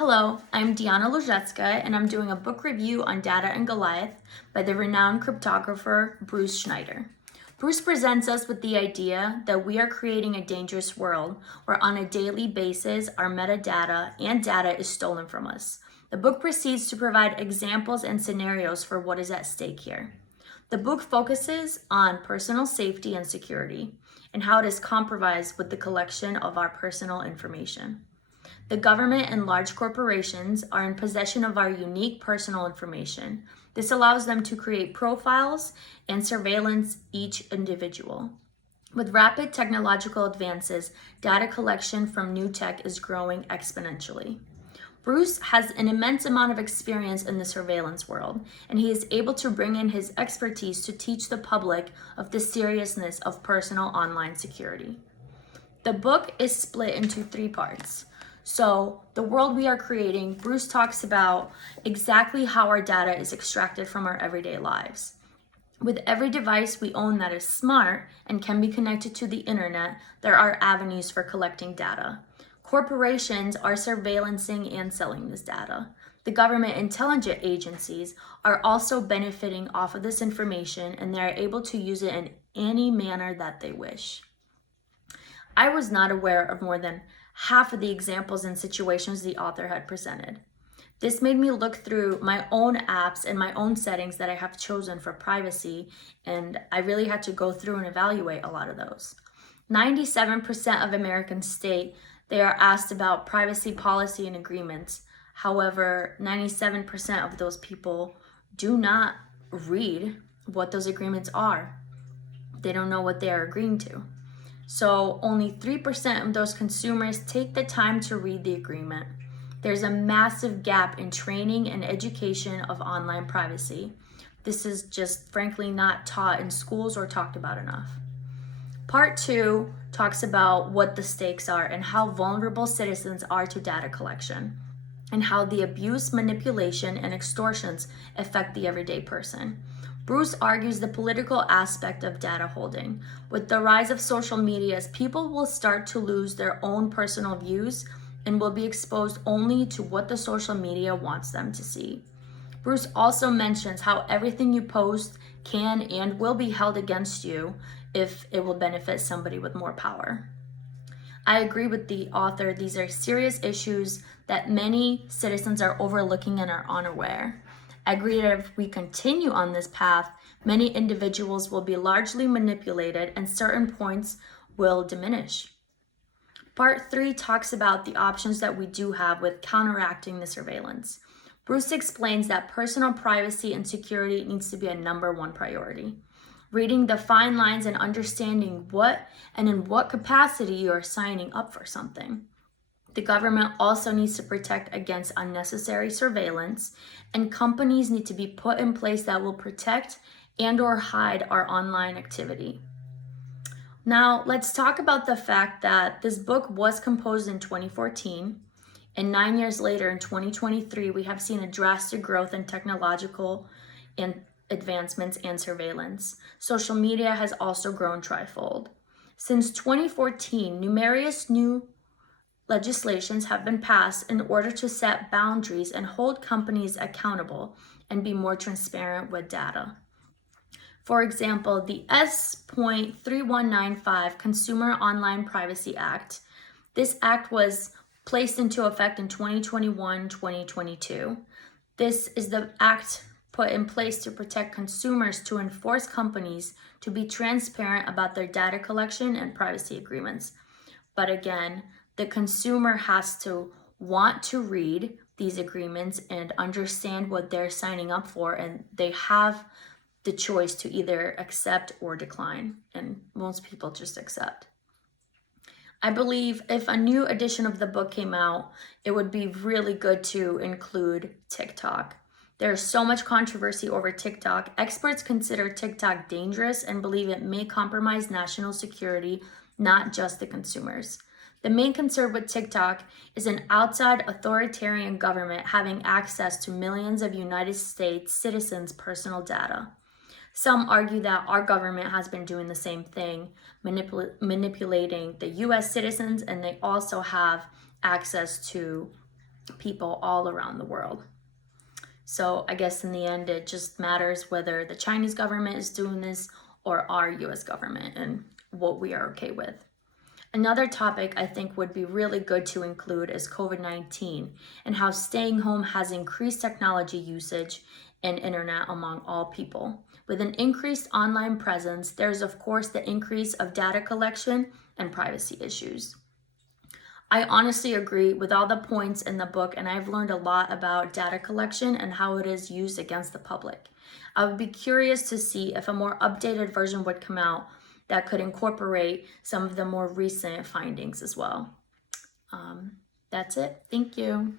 Hello, I'm Diana Lojetska, and I'm doing a book review on Data and Goliath by the renowned cryptographer Bruce Schneier. Bruce presents us with the idea that we are creating a dangerous world where on a daily basis our metadata and data is stolen from us. The book proceeds to provide examples and scenarios for what is at stake here. The book focuses on personal safety and security and how it is compromised with the collection of our personal information. The government and large corporations are in possession of our unique personal information. This allows them to create profiles and surveillance each individual. With rapid technological advances, data collection from new tech is growing exponentially. Bruce has an immense amount of experience in the surveillance world, and he is able to bring in his expertise to teach the public of the seriousness of personal online security. The book is split into 3 parts. So, the world we are creating, Bruce talks about exactly how our data is extracted from our everyday lives. With every device we own that is smart and can be connected to the internet, there are avenues for collecting data. Corporations are surveillancing and selling this data. The government intelligence agencies are also benefiting off of this information, and they are able to use it in any manner that they wish. I was not aware of more than half of the examples and situations the author had presented. This made me look through my own apps and my own settings that I have chosen for privacy, and I really had to go through and evaluate a lot of those. 97% of Americans state they are asked about privacy policy and agreements. However, 97% of those people do not read what those agreements are. They don't know what they are agreeing to. So only 3% of those consumers take the time to read the agreement. There's a massive gap in training and education of online privacy. This is just frankly not taught in schools or talked about enough. Part 2 talks about what the stakes are and how vulnerable citizens are to data collection, and how the abuse, manipulation, and extortions affect the everyday person. Bruce argues the political aspect of data holding. With the rise of social media, people will start to lose their own personal views and will be exposed only to what the social media wants them to see. Bruce also mentions how everything you post can and will be held against you if it will benefit somebody with more power. I agree with the author. These are serious issues that many citizens are overlooking and are unaware. I agree that if we continue on this path, many individuals will be largely manipulated and certain points will diminish. Part 3 talks about the options that we do have with counteracting the surveillance. Bruce explains that personal privacy and security needs to be a number 1 priority. Reading the fine lines and understanding what and in what capacity you are signing up for something. The government also needs to protect against unnecessary surveillance, and companies need to be put in place that will protect and or hide our online activity. Now, let's talk about the fact that this book was composed in 2014, and 9 years later in 2023, we have seen a drastic growth in technological and advancements and surveillance. Social media has also grown trifold. Since 2014, numerous new legislations have been passed in order to set boundaries and hold companies accountable and be more transparent with data. For example, the S.3195 Consumer Online Privacy Act. This act was placed into effect in 2021-2022. This is the act put in place to protect consumers, to enforce companies to be transparent about their data collection and privacy agreements. But again, the consumer has to want to read these agreements and understand what they're signing up for, and they have the choice to either accept or decline, and most people just accept. I believe if a new edition of the book came out, it would be really good to include TikTok. There's so much controversy over TikTok. Experts consider TikTok dangerous and believe it may compromise national security, not just the consumers. The main concern with TikTok is an outside authoritarian government having access to millions of United States citizens' personal data. Some argue that our government has been doing the same thing, manipulating the US citizens, and they also have access to people all around the world. So I guess in the end, it just matters whether the Chinese government is doing this or our US government and what we are okay with. Another topic I think would be really good to include is COVID-19 and how staying home has increased technology usage and internet among all people. With an increased online presence, there's of course the increase of data collection and privacy issues. I honestly agree with all the points in the book, and I've learned a lot about data collection and how it is used against the public. I would be curious to see if a more updated version would come out that could incorporate some of the more recent findings as well. That's it. Thank you.